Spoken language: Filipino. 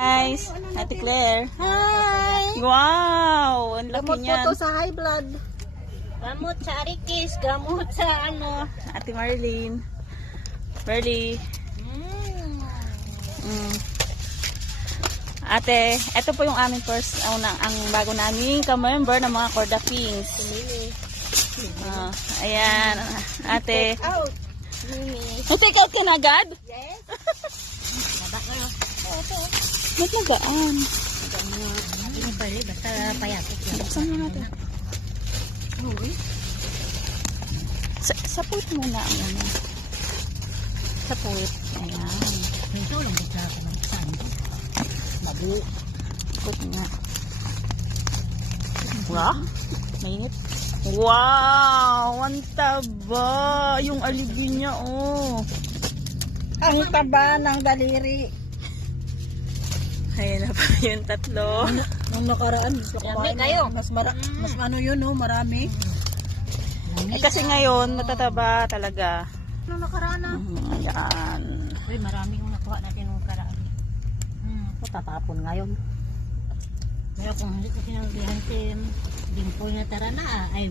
Guys, Ate Claire. Hi! Wow! Ang laki Gamot po niyan. to sa high blood. Gamot sa arikis, gamot sa ano. Ate Marlene. Marley. Ate, ito po yung aming first, ang bago naming ka-member ng mga Corda Kings. Ayan, ate. Out! Mimi. Take out ka na agad? Yes? Ba't nagaan? Hindi pa rin, basta payapit yan. Buksan mo natin. Sa puwit muna ang ano. Sa puwit. Ayan. Ito lang basta ako ng sando. Bago. Ikot nga. Wah? Mainit. Wow! Ang taba! Yung alibin niya, oh. Ang taba ng daliri. Ayan na pa yung tatlo. Nung nakaraan, mas ano yun, no? Marami. Kasi ngayon, natataba talaga. Nung nakaraan na. Ayan. Uy, marami yung nakuha natin nung nakaraan. Tatapon ngayon. Pero kung hindi ko sinalihan si Dimple na tara na, ay